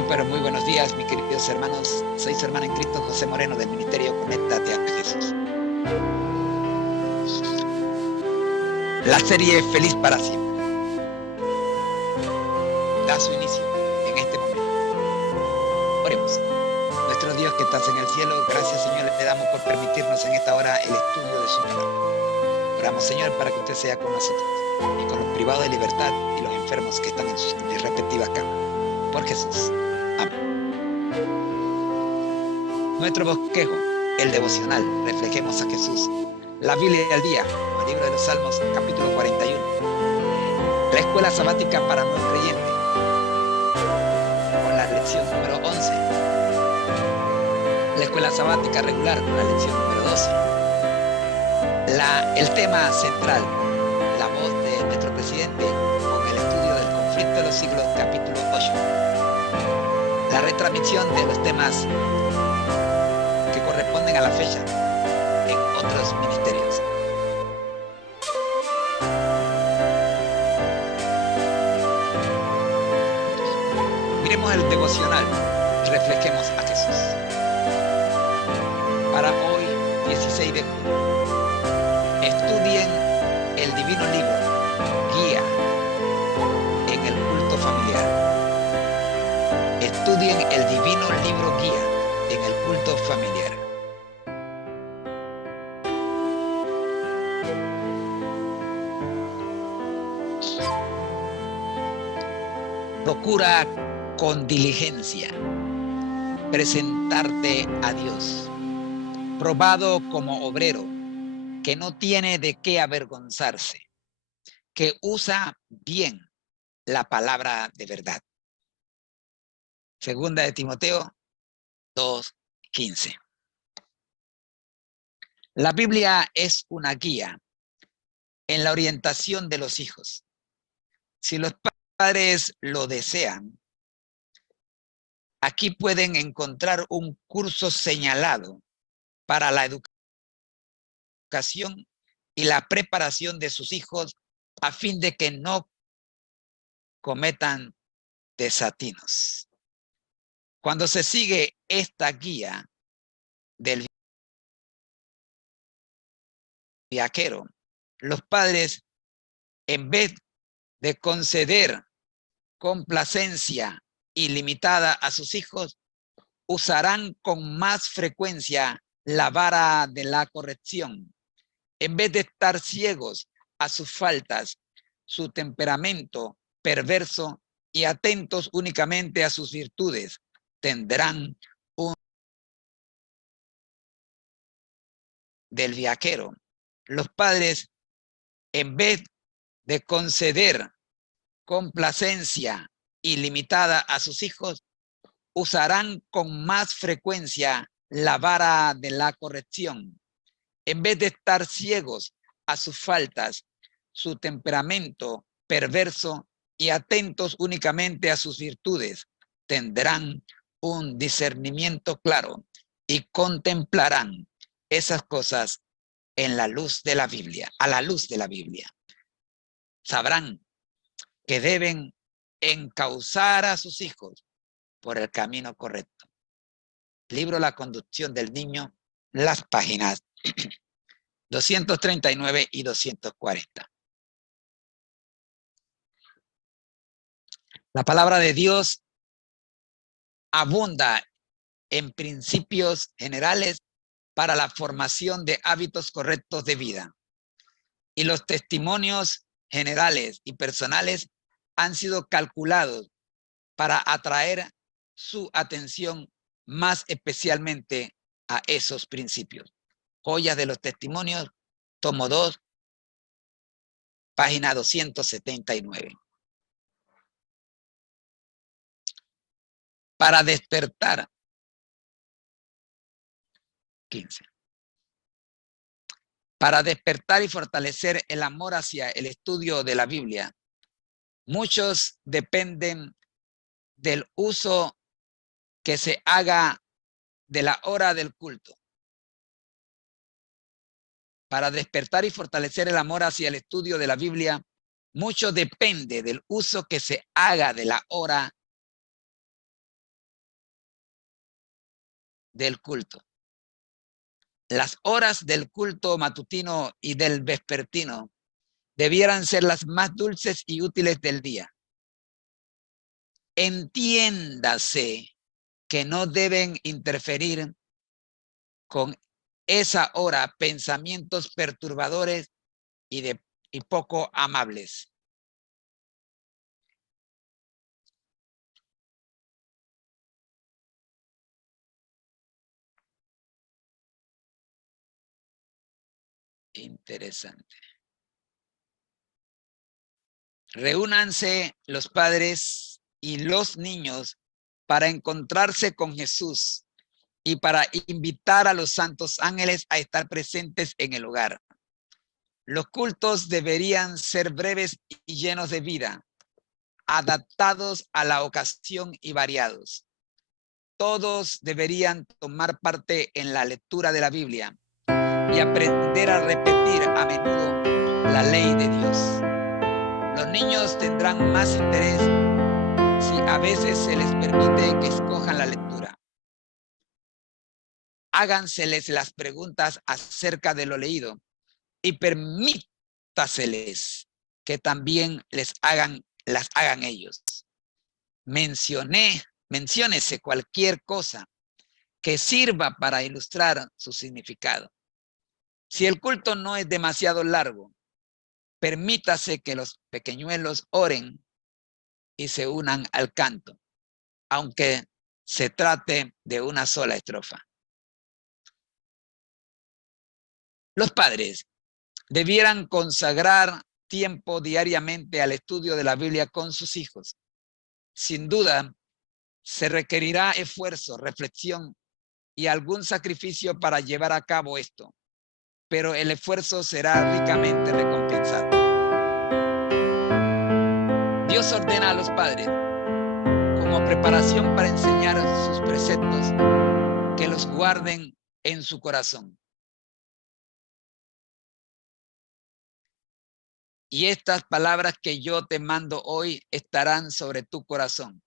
Pero muy buenos días, mis queridos hermanos. Soy su hermano en Cristo, José Moreno, del Ministerio Conéctate a Jesús. La serie Feliz para Siempre da su inicio en este momento. Oremos. Nuestro Dios que estás en el cielo, gracias, Señor, le damos por permitirnos en esta hora el estudio de su palabra. Oramos, Señor, para que usted sea con nosotros y con los privados de libertad y los enfermos que están en sus respectivas camas. Por Jesús. Amén. Nuestro bosquejo, el devocional, reflejemos a Jesús. La Biblia al día, el libro de los Salmos, capítulo 41. La escuela sabática para nuevos creyentes, con la lección número 11. La escuela sabática regular, con la lección número 12. El tema central, la voz de nuestro presidente, con el estudio del conflicto de los siglos, capítulo 8. La retransmisión de los temas que corresponden a la fecha en otros ministerios. Miremos el devocional y reflejemos a Jesús. Para hoy, 16 de julio, estudien el divino libro, Guía en el culto familiar. Estudien el divino libro Guía en el culto familiar. Procura con diligencia presentarte a Dios, probado como obrero, que no tiene de qué avergonzarse, que usa bien la palabra de verdad. Segunda de Timoteo 2:15. La Biblia es una guía en la orientación de los hijos. Si los padres lo desean, aquí pueden encontrar un curso señalado para la educación y la preparación de sus hijos a fin de que no cometan desatinos. Cuando se sigue esta guía del viajero, los padres, en vez de conceder complacencia ilimitada a sus hijos, usarán con más frecuencia la vara de la corrección. En vez de estar ciegos a sus faltas, su temperamento perverso y atentos únicamente a sus virtudes, tendrán un del viajero. Los padres, en vez de conceder complacencia ilimitada a sus hijos, usarán con más frecuencia la vara de la corrección. En vez de estar ciegos a sus faltas, su temperamento perverso y atentos únicamente a sus virtudes, tendrán un discernimiento claro y contemplarán esas cosas en la luz de la Biblia, a la luz de la Biblia. Sabrán que deben encauzar a sus hijos por el camino correcto. Libro La conducción del niño, las páginas 239 y 240. La palabra de Dios abunda en principios generales para la formación de hábitos correctos de vida. Y los testimonios generales y personales han sido calculados para atraer su atención más especialmente a esos principios. Joyas de los testimonios, tomo 2, página 279. Para despertar, 15. Para despertar y fortalecer el amor hacia el estudio de la Biblia, muchos dependen del uso que se haga de la hora del culto. Para despertar y fortalecer el amor hacia el estudio de la Biblia, mucho depende del uso que se haga de la hora del culto. Las horas del culto matutino y del vespertino debieran ser las más dulces y útiles del día. Entiéndase que no deben interferir con esa hora pensamientos perturbadores y poco amables. Interesante. Reúnanse los padres y los niños para encontrarse con Jesús y para invitar a los santos ángeles a estar presentes en el hogar. Los cultos deberían ser breves y llenos de vida, adaptados a la ocasión y variados. Todos deberían tomar parte en la lectura de la Biblia y aprender a repetir a menudo la ley de Dios. Los niños tendrán más interés si a veces se les permite que escojan la lectura. Háganseles las preguntas acerca de lo leído y permítaseles que también las hagan ellos. Menciónese cualquier cosa que sirva para ilustrar su significado. Si el culto no es demasiado largo, permítase que los pequeñuelos oren y se unan al canto, aunque se trate de una sola estrofa. Los padres debieran consagrar tiempo diariamente al estudio de la Biblia con sus hijos. Sin duda, se requerirá esfuerzo, reflexión y algún sacrificio para llevar a cabo esto, pero el esfuerzo será ricamente recompensado. Dios ordena a los padres, como preparación para enseñar sus preceptos, que los guarden en su corazón. Y estas palabras que yo te mando hoy estarán sobre tu corazón,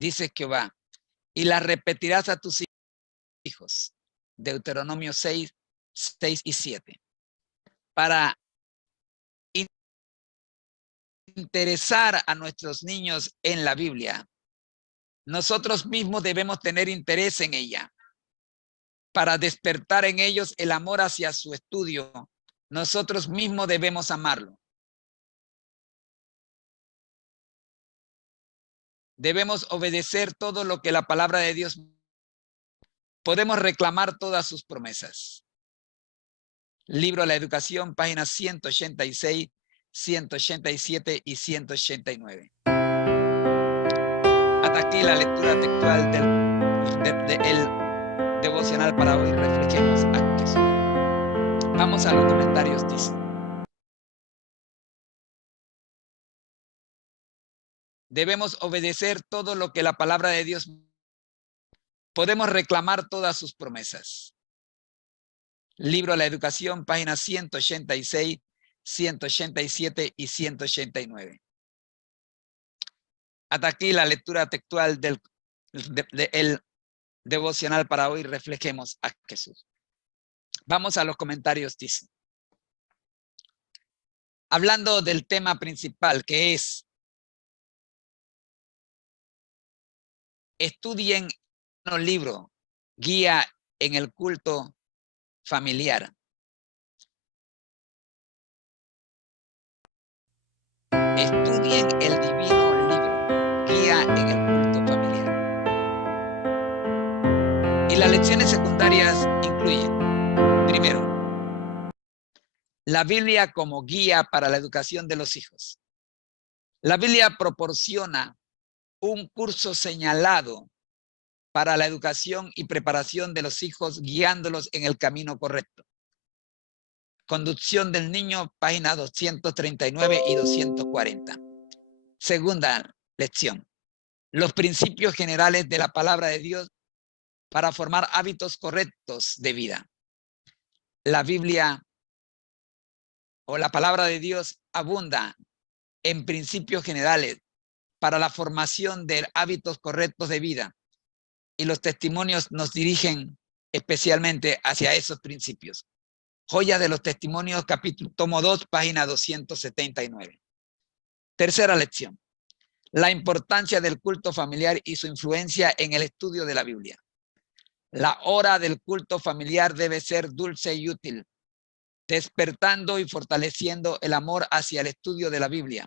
dice Jehová, y las repetirás a tus hijos. Deuteronomio 6, 6 y 7. Para interesar a nuestros niños en la Biblia, nosotros mismos debemos tener interés en ella. Para despertar en ellos el amor hacia su estudio, nosotros mismos debemos amarlo. Debemos obedecer todo lo que la palabra de Dios. Podemos reclamar todas sus promesas. Libro de la Educación, páginas 186, 187 y 189. Hasta aquí la lectura textual del devocional para hoy. Reflejemos a Jesús. Vamos a los comentarios, dice. Debemos obedecer todo lo que la palabra de Dios. Podemos reclamar todas sus promesas. Libro de la Educación, páginas 186, 187 y 189. Hasta aquí la lectura textual del devocional para hoy. Reflejemos a Jesús. Vamos a los comentarios, dice. Hablando del tema principal, que es estudien el libro Guía en el culto familiar. Estudien el divino libro Guía en el culto familiar. Y las lecciones secundarias incluyen, primero, la Biblia como guía para la educación de los hijos. La Biblia proporciona un curso señalado para la educación y preparación de los hijos, guiándolos en el camino correcto. Conducción del niño, páginas 239 y 240. Segunda lección. Los principios generales de la palabra de Dios para formar hábitos correctos de vida. La Biblia o la palabra de Dios abunda en principios generales para la formación de hábitos correctos de vida y los testimonios nos dirigen especialmente hacia esos principios. Joya de los Testimonios, capítulo, tomo 2, página 279. Tercera lección. La importancia del culto familiar y su influencia en el estudio de la Biblia. La hora del culto familiar debe ser dulce y útil, despertando y fortaleciendo el amor hacia el estudio de la Biblia.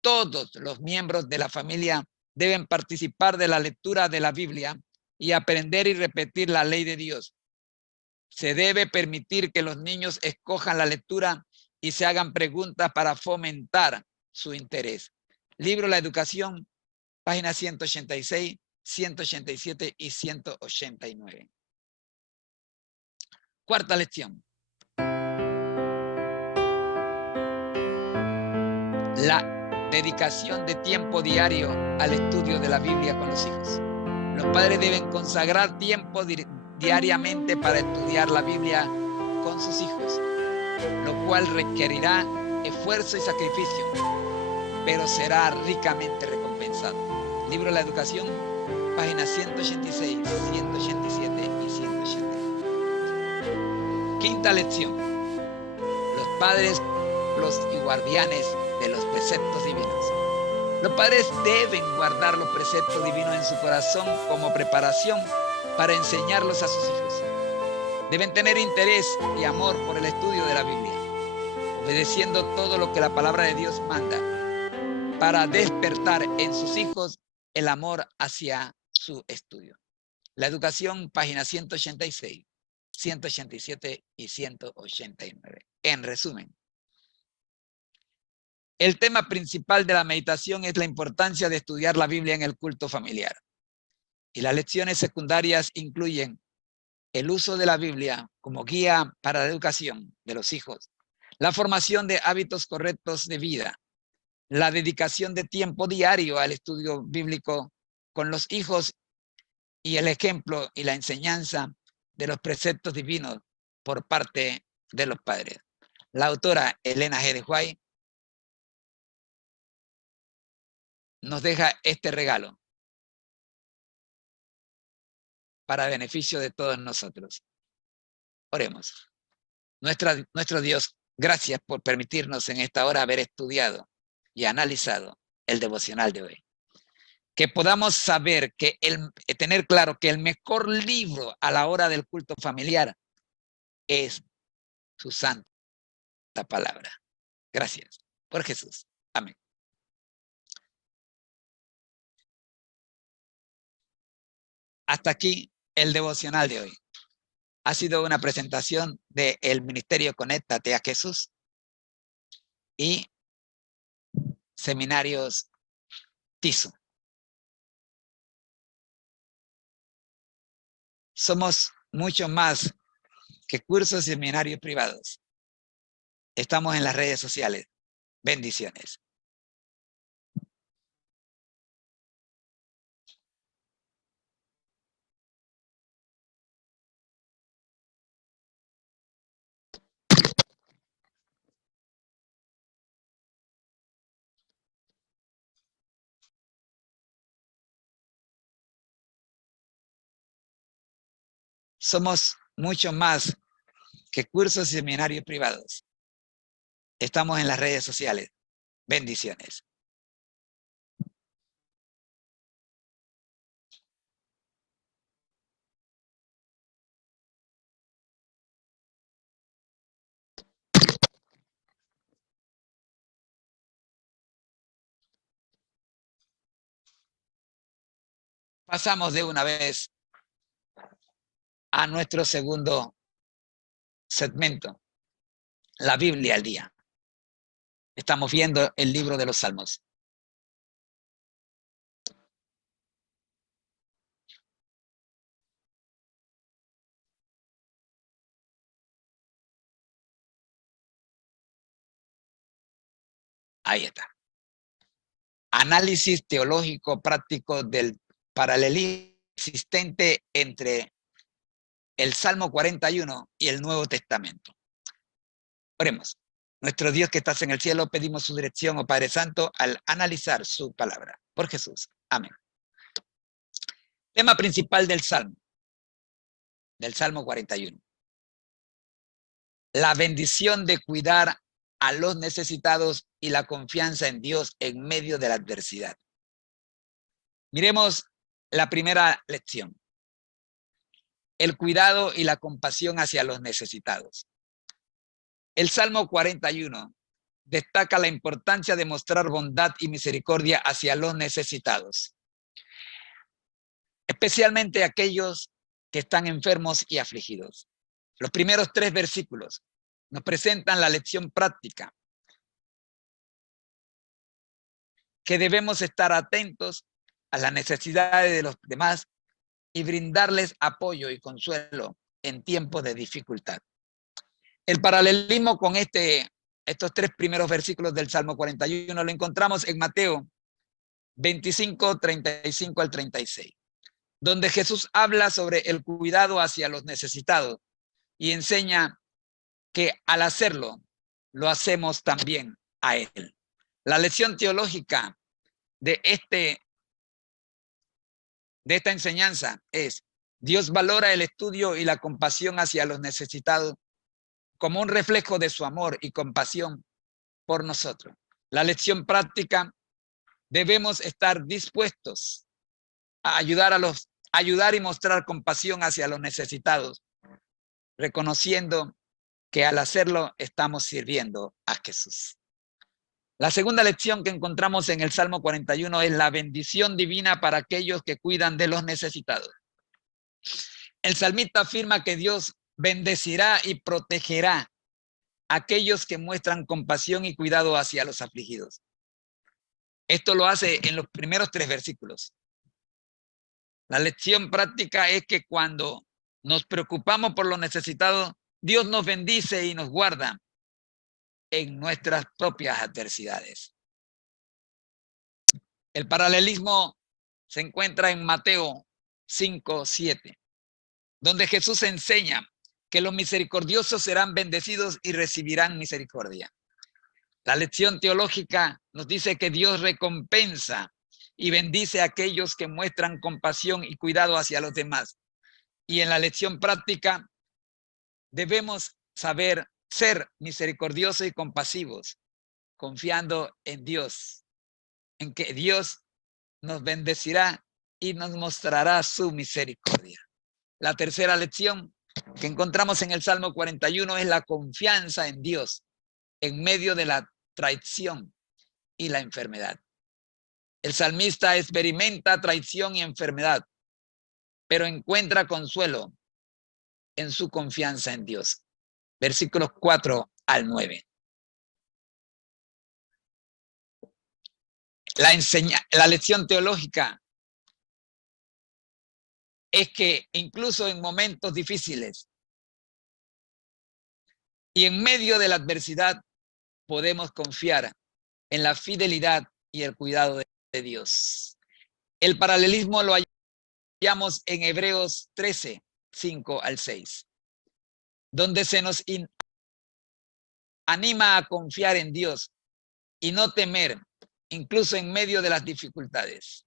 Todos los miembros de la familia deben participar de la lectura de la Biblia y aprender y repetir la ley de Dios. Se debe permitir que los niños escojan la lectura y se hagan preguntas para fomentar su interés. Libro La Educación, páginas 186, 187 y 189. Cuarta lección. La dedicación de tiempo diario al estudio de la Biblia con los hijos. Los padres deben consagrar tiempo diariamente para estudiar la Biblia con sus hijos, lo cual requerirá esfuerzo y sacrificio, pero será ricamente recompensado. Libro La Educación, páginas 186, 187 y 189. Quinta lección. Los padres, los y guardianes de los preceptos divinos. Los padres deben guardar los preceptos divinos en su corazón como preparación para enseñarlos a sus hijos. Deben tener interés y amor por el estudio de la Biblia, obedeciendo todo lo que la palabra de Dios manda, para despertar en sus hijos el amor hacia su estudio. La Educación, páginas 186, 187 y 189. En resumen, el tema principal de la meditación es la importancia de estudiar la Biblia en el culto familiar. Y las lecciones secundarias incluyen el uso de la Biblia como guía para la educación de los hijos, la formación de hábitos correctos de vida, la dedicación de tiempo diario al estudio bíblico con los hijos y el ejemplo y la enseñanza de los preceptos divinos por parte de los padres. La autora Elena G. de White nos deja este regalo para beneficio de todos nosotros. Oremos. Nuestro Dios, gracias por permitirnos en esta hora haber estudiado y analizado el devocional de hoy. Que podamos saber, tener claro que el mejor libro a la hora del culto familiar es su santa palabra. Gracias por Jesús. Amén. Hasta aquí el devocional de hoy. Ha sido una presentación del Ministerio Conéctate a Jesús y Seminarios TISO. Somos mucho más que cursos y seminarios privados. Estamos en las redes sociales. Bendiciones. Somos mucho más que cursos y seminarios privados. Estamos en las redes sociales. Bendiciones. Pasamos de una vez a nuestro segundo segmento, la Biblia al día. Estamos viendo el libro de los Salmos. Ahí está. Análisis teológico práctico del paralelismo existente entre el Salmo 41 y el Nuevo Testamento. Oremos. Nuestro Dios que estás en el cielo, pedimos su dirección, oh Padre Santo, al analizar su palabra. Por Jesús. Amén. Tema principal del Salmo 41. La bendición de cuidar a los necesitados y la confianza en Dios en medio de la adversidad. Miremos la primera lección. El cuidado y la compasión hacia los necesitados. El Salmo 41 destaca la importancia de mostrar bondad y misericordia hacia los necesitados, especialmente aquellos que están enfermos y afligidos. Los primeros 3 versículos nos presentan la lección práctica, que debemos estar atentos a las necesidades de los demás y brindarles apoyo y consuelo en tiempos de dificultad. El paralelismo con estos 3 primeros versículos del Salmo 41 lo encontramos en Mateo 25, 35 al 36, donde Jesús habla sobre el cuidado hacia los necesitados y enseña que al hacerlo, lo hacemos también a Él. La lección teológica de esta enseñanza es: Dios valora el estudio y la compasión hacia los necesitados como un reflejo de su amor y compasión por nosotros. La lección práctica: debemos estar dispuestos a ayudar y mostrar compasión hacia los necesitados, reconociendo que al hacerlo estamos sirviendo a Jesús. La segunda lección que encontramos en el Salmo 41 es la bendición divina para aquellos que cuidan de los necesitados. El salmista afirma que Dios bendecirá y protegerá a aquellos que muestran compasión y cuidado hacia los afligidos. Esto lo hace en los primeros 3 versículos. La lección práctica es que cuando nos preocupamos por los necesitados, Dios nos bendice y nos guarda en nuestras propias adversidades. El paralelismo se encuentra en Mateo 5, 7, donde Jesús enseña que los misericordiosos serán bendecidos y recibirán misericordia. La lección teológica nos dice que Dios recompensa y bendice a aquellos que muestran compasión y cuidado hacia los demás. Y en la lección práctica debemos saber ser misericordiosos y compasivos, confiando en Dios, en que Dios nos bendecirá y nos mostrará su misericordia. La tercera lección que encontramos en el Salmo 41 es la confianza en Dios en medio de la traición y la enfermedad. El salmista experimenta traición y enfermedad, pero encuentra consuelo en su confianza en Dios. Versículos 4 al 9. La lección teológica es que incluso en momentos difíciles y en medio de la adversidad podemos confiar en la fidelidad y el cuidado de Dios. El paralelismo lo hallamos en Hebreos 13, 5 al 6, donde se nos anima a confiar en Dios y no temer, incluso en medio de las dificultades.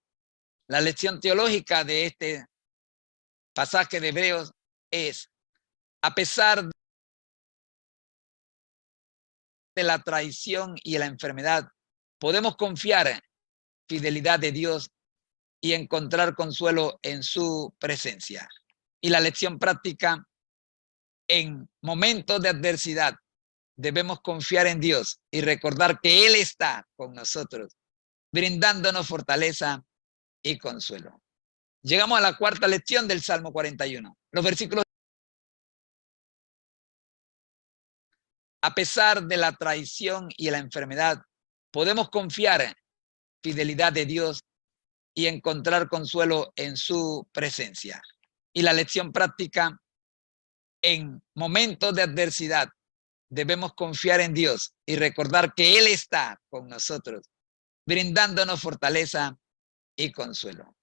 La lección teológica de este pasaje de Hebreos es: a pesar de la traición y la enfermedad, podemos confiar en la fidelidad de Dios y encontrar consuelo en su presencia. Y la lección práctica: en momentos de adversidad, debemos confiar en Dios y recordar que Él está con nosotros, brindándonos fortaleza y consuelo. Llegamos a la cuarta lección del Salmo 41. Los versículos: a pesar de la traición y la enfermedad, podemos confiar en la fidelidad de Dios y encontrar consuelo en su presencia. Y la lección práctica: en momentos de adversidad, debemos confiar en Dios y recordar que Él está con nosotros, brindándonos fortaleza y consuelo.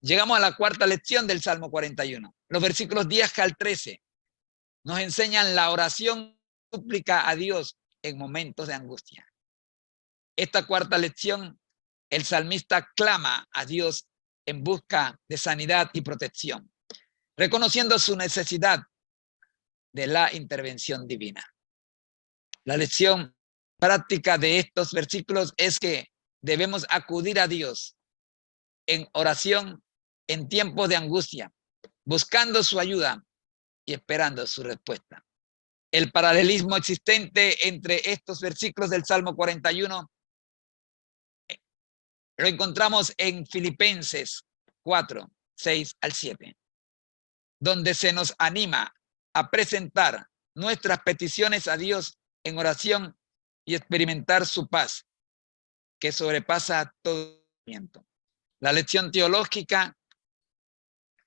Llegamos a la cuarta lección del Salmo 41. Los versículos 10 al 13 nos enseñan la oración súplica a Dios en momentos de angustia. Esta cuarta lección, el salmista clama a Dios en busca de sanidad y protección, reconociendo su necesidad de la intervención divina. La lección práctica de estos versículos es que debemos acudir a Dios en oración en tiempos de angustia, buscando su ayuda y esperando su respuesta. El paralelismo existente entre estos versículos del Salmo 41 lo encontramos en Filipenses 4, 6 al 7, donde se nos anima a presentar nuestras peticiones a Dios en oración y experimentar su paz, que sobrepasa todo entendimiento. La lección teológica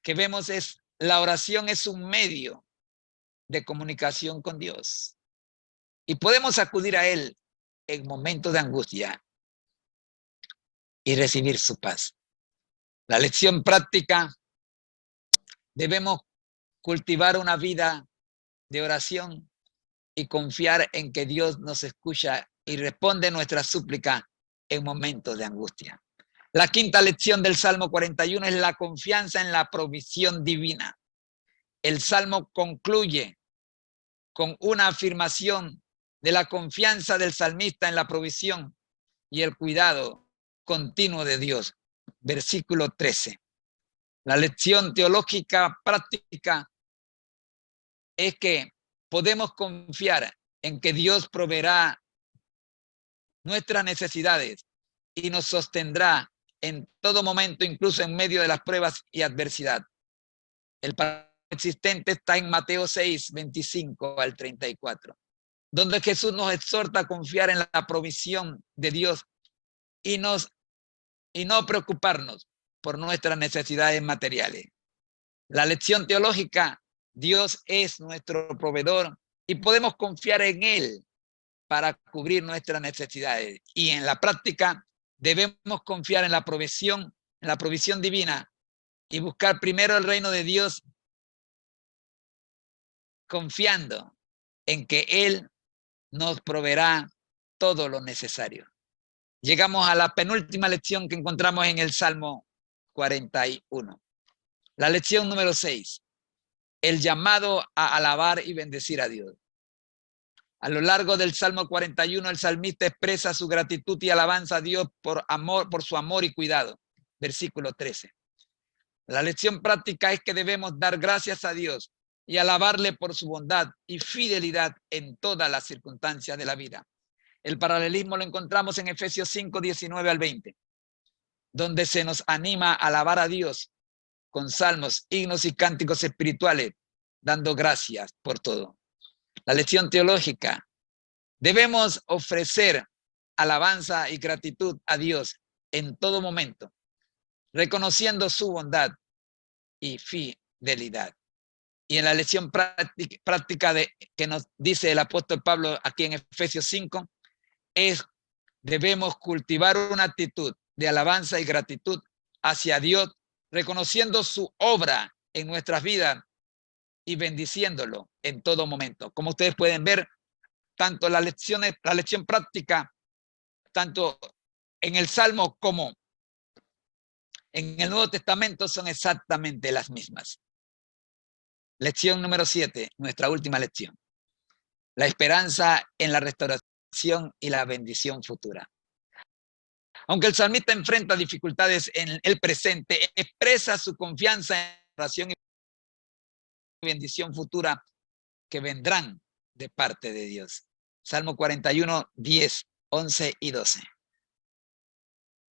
que vemos es: la oración es un medio de comunicación con Dios y podemos acudir a Él en momentos de angustia y recibir su paz. La lección práctica: debemos cultivar una vida de oración y confiar en que Dios nos escucha y responde nuestra súplica en momentos de angustia. La quinta lección del Salmo 41 es la confianza en la provisión divina. El Salmo concluye con una afirmación de la confianza del salmista en la provisión y el cuidado continuo de Dios. Versículo 13. La lección teológica práctica es que podemos confiar en que Dios proveerá nuestras necesidades y nos sostendrá en todo momento, incluso en medio de las pruebas y adversidad. El parámetro existente está en Mateo 6, 25 al 34, donde Jesús nos exhorta a confiar en la provisión de Dios y no preocuparnos por nuestras necesidades materiales. La lección teológica: Dios es nuestro proveedor y podemos confiar en Él para cubrir nuestras necesidades. Y en la práctica debemos confiar en la provisión divina y buscar primero el reino de Dios, confiando en que Él nos proveerá todo lo necesario. Llegamos a la penúltima lección que encontramos en el Salmo 41. La lección número 6. El llamado a alabar y bendecir a Dios. A lo largo del Salmo 41, el salmista expresa su gratitud y alabanza a Dios por su amor y cuidado. Versículo 13. La lección práctica es que debemos dar gracias a Dios y alabarle por su bondad y fidelidad en todas las circunstancias de la vida. El paralelismo lo encontramos en Efesios 5, 19 al 20, donde se nos anima a alabar a Dios con salmos, himnos y cánticos espirituales, dando gracias por todo. La lección teológica: debemos ofrecer alabanza y gratitud a Dios en todo momento, reconociendo su bondad y fidelidad. Y en la lección práctica que nos dice el apóstol Pablo aquí en Efesios 5, debemos cultivar una actitud de alabanza y gratitud hacia Dios, reconociendo su obra en nuestras vidas y bendiciéndolo en todo momento. Como ustedes pueden ver, tanto la lección práctica, tanto en el Salmo como en el Nuevo Testamento, son exactamente las mismas. Lección número 7, nuestra última lección. La esperanza en la restauración y la bendición futura. Aunque el salmista enfrenta dificultades en el presente, expresa su confianza en la restauración y bendición futura que vendrán de parte de Dios. Salmo 41, 10, 11 y 12.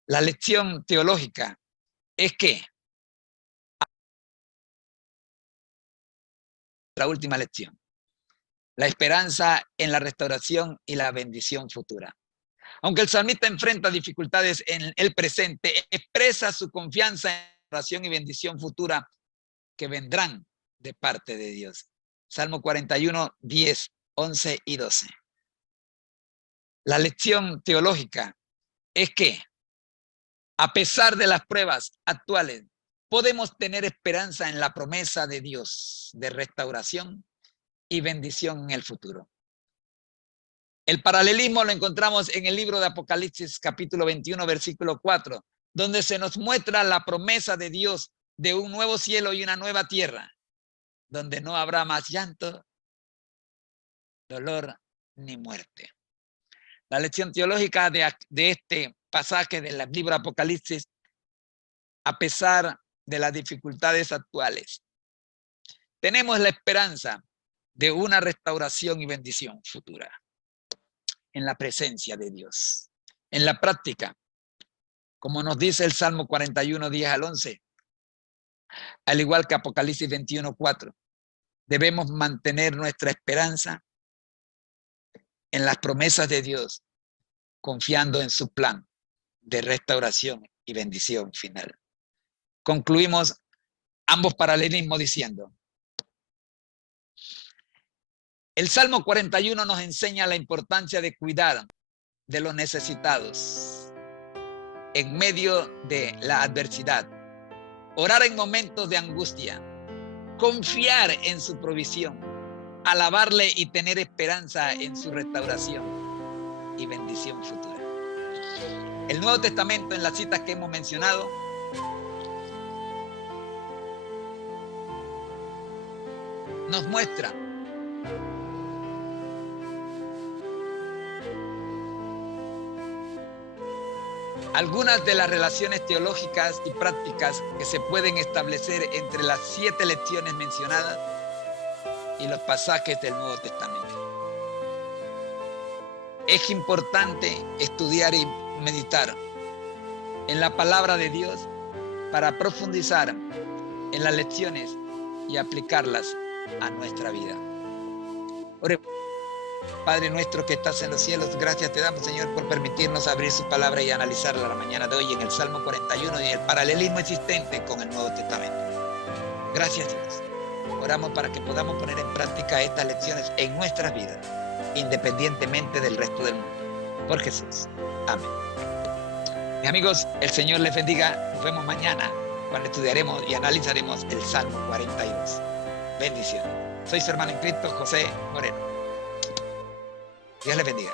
La lección teológica es que la última lección, la esperanza en la restauración y la bendición futura. Aunque el salmista enfrenta dificultades en el presente, expresa su confianza en la restauración y bendición futura que vendrán de parte de Dios. Salmo 41, 10, 11 y 12. La lección teológica es que, a pesar de las pruebas actuales, podemos tener esperanza en la promesa de Dios de restauración y bendición en el futuro. El paralelismo lo encontramos en el libro de Apocalipsis, capítulo 21, versículo 4, donde se nos muestra la promesa de Dios de un nuevo cielo y una nueva tierra, donde no habrá más llanto, dolor ni muerte. La lección teológica de este pasaje del libro Apocalipsis, a pesar de las dificultades actuales, tenemos la esperanza de una restauración y bendición futura en la presencia de Dios. En la práctica, como nos dice el Salmo 41, 10 al 11, al igual que Apocalipsis 21, 4, debemos mantener nuestra esperanza en las promesas de Dios, confiando en su plan de restauración y bendición final. Concluimos ambos paralelismos diciendo: el Salmo 41 nos enseña la importancia de cuidar de los necesitados en medio de la adversidad, orar en momentos de angustia, confiar en su provisión, alabarle y tener esperanza en su restauración y bendición futura. El Nuevo Testamento, en las citas que hemos mencionado, nos muestra algunas de las relaciones teológicas y prácticas que se pueden establecer entre las 7 lecciones mencionadas y los pasajes del Nuevo Testamento. Es importante estudiar y meditar en la palabra de Dios para profundizar en las lecciones y aplicarlas a nuestra vida. Oremos. Padre nuestro que estás en los cielos, gracias te damos, Señor, por permitirnos abrir su palabra y analizarla la mañana de hoy en el Salmo 41 y el paralelismo existente con el Nuevo Testamento. Gracias, Dios. Oramos para que podamos poner en práctica estas lecciones en nuestras vidas, independientemente del resto del mundo. Por Jesús. Amén. Mis amigos, el Señor les bendiga. Nos vemos mañana cuando estudiaremos y analizaremos el Salmo 42. Bendiciones. Soy su hermano en Cristo, José Moreno. Dios les bendiga.